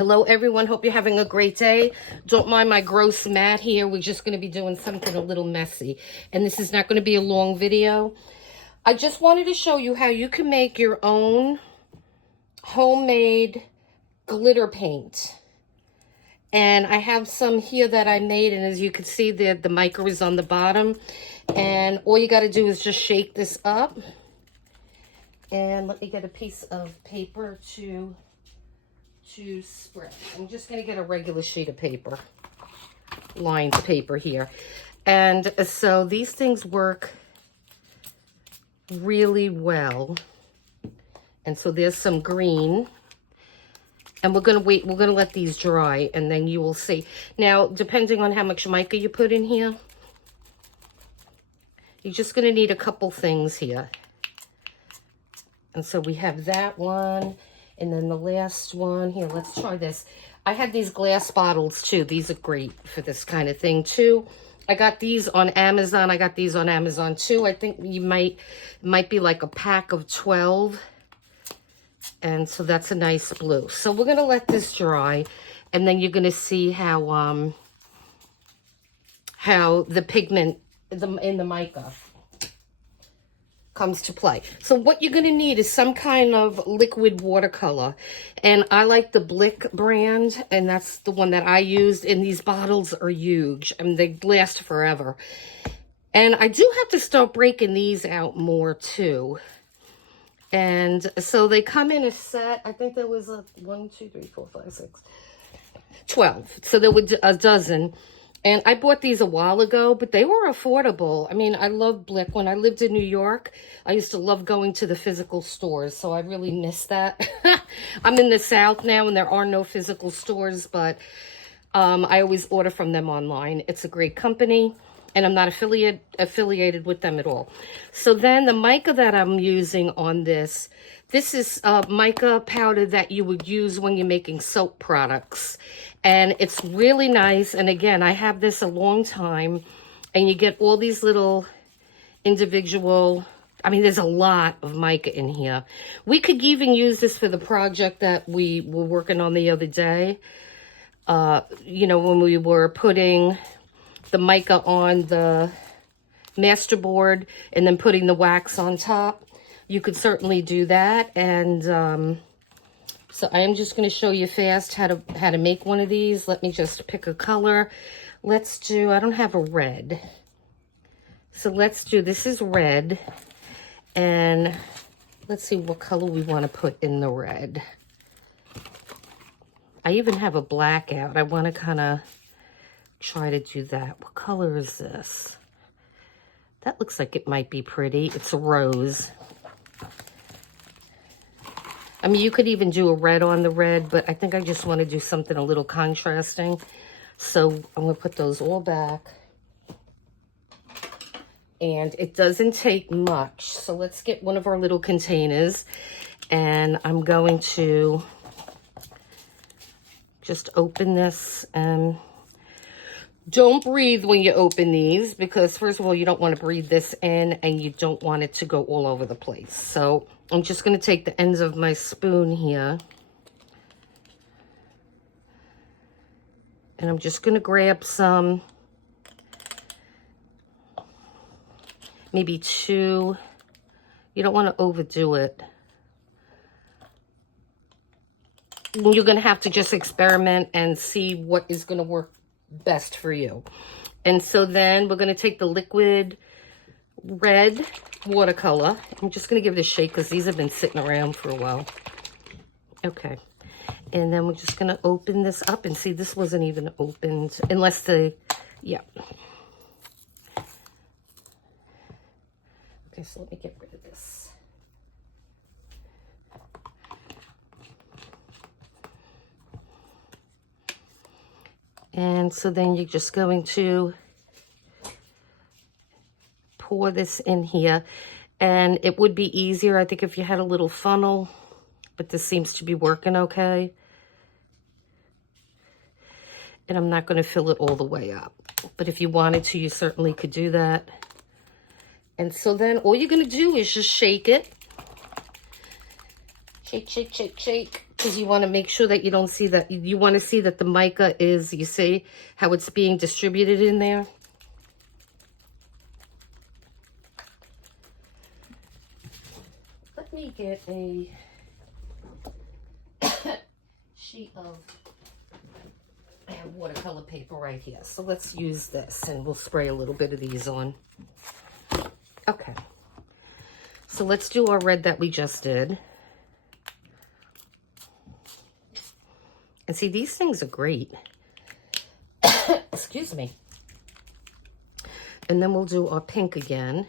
Hello everyone, hope you're having a great day. Don't mind my gross mat here. We're just going to be doing something a little messy. And this is not going to be a long video. I just wanted to show you how you can make your own homemade glitter paint. And I have some here that I made, and as you can see, the mica is on the bottom. And all you got to do is just shake this up. And let me get a piece of paper to spread. I'm just going to get a regular sheet of paper, lined paper here. And so these things work really well. And so there's some green. And we're going to let these dry, and then you will see. Now, depending on how much mica you put in here, you're just going to need a couple things here. And so we have that one. And then the last one here, let's try this. I had these glass bottles too. These are great for this kind of thing too. I got these on Amazon. I got these on Amazon too. I think you might be like a pack of 12. And so that's a nice blue. So we're going to let this dry, and then you're going to see how the pigment in the mica comes to play. So what you're going to need is some kind of liquid watercolor, and I like the Blick brand, and that's the one that I used, and these bottles are huge. I mean, they last forever. And I do have to start breaking these out more too. And so they come in a set. I think there was a 12. So there were a dozen. And I bought these a while ago, but they were affordable. I mean, I love Blick. When I lived in New York, I used to love going to the physical stores, so I really miss that. I'm in the South now, and there are no physical stores, but I always order from them online. It's a great company, and I'm not affiliated with them at all. So then the mica that I'm using on this is mica powder that you would use when you're making soap products. And it's really nice. And again, I have this a long time, and you get all these little individual, I mean, there's a lot of mica in here. We could even use this for the project that we were working on the other day. You know, when we were putting the mica on the masterboard and then putting the wax on top. You could certainly do that. And so I am just going to show you fast how to make one of these. Let me just pick a color. Let's do, I don't have a red. So let's do, this is red. And let's see what color we want to put in the red. I even have a black out. I want to kind of try to do that. What color is this? That looks like it might be pretty. It's a rose. I mean, you could even do a red on the red, but I think I just want to do something a little contrasting. So I'm going to put those all back. And it doesn't take much. So let's get one of our little containers. And I'm going to just open this, and don't breathe when you open these, because first of all, you don't want to breathe this in, and you don't want it to go all over the place. So I'm just going to take the ends of my spoon here, and I'm just going to grab some, maybe 2. You don't want to overdo it. You're going to have to just experiment and see what is going to work best for you. And so then we're going to take the liquid red watercolor. I'm just going to give it a shake because these have been sitting around for a while. Okay. And then we're just going to open this up, and see, this wasn't even opened unless yeah. Okay, so let me get rid of this. And so then you're just going to pour this in here. And it would be easier, I think, if you had a little funnel, but this seems to be working okay. And I'm not going to fill it all the way up. But if you wanted to, you certainly could do that. And so then all you're going to do is just shake it. Shake, shake, shake, shake. because you want to make sure that you don't see that. You want to see that the mica is, you see how it's being distributed in there. Let me get a sheet of, I have watercolor paper right here. So let's use this and we'll spray a little bit of these on. Okay. So let's do our red that we just did. And see, these things are great. Excuse me. And then we'll do our pink again.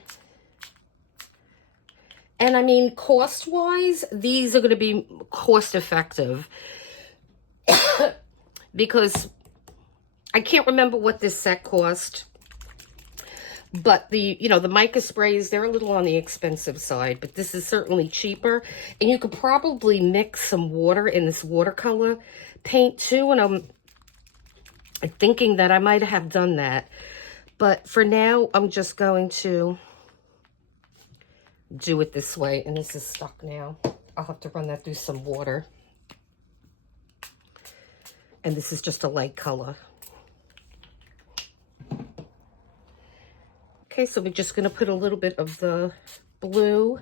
And I mean, cost-wise, these are going to be cost-effective. Because I can't remember what this set cost. But the mica sprays, they're a little on the expensive side. But this is certainly cheaper. And you could probably mix some water in this watercolor paint too. And I'm thinking that I might have done that. But for now, I'm just going to do it this way. And this is stuck now. I'll have to run that through some water. And this is just a light color. Okay, so we're just going to put a little bit of the blue.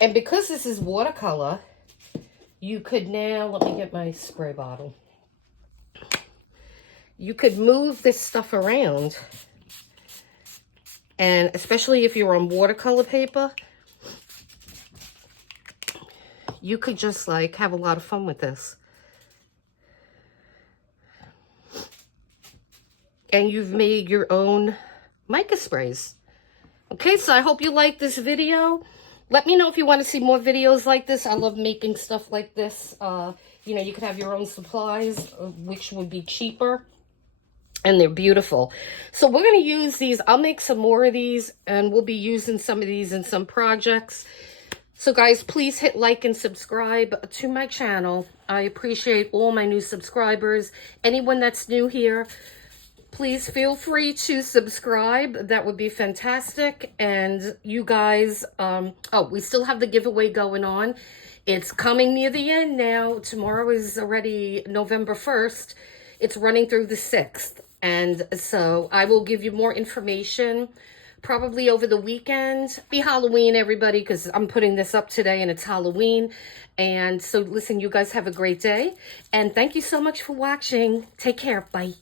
And because this is watercolor, you could now, let me get my spray bottle. You could move this stuff around. And especially if you're on watercolor paper, you could just like have a lot of fun with this. And you've made your own mica sprays. Okay, so I hope you like this video. Let me know if you want to see more videos like this. I love making stuff like this. You know, you could have your own supplies, which would be cheaper. And they're beautiful. So we're going to use these. I'll make some more of these. And we'll be using some of these in some projects. So guys, please hit like and subscribe to my channel. I appreciate all my new subscribers. Anyone that's new here, please feel free to subscribe. That would be fantastic. And you guys, oh, we still have the giveaway going on. It's coming near the end now. Tomorrow is already November 1st. It's running through the 6th. And so I will give you more information probably over the weekend. Be Halloween, everybody, because I'm putting this up today and it's Halloween. And so listen, you guys have a great day. And thank you so much for watching. Take care. Bye.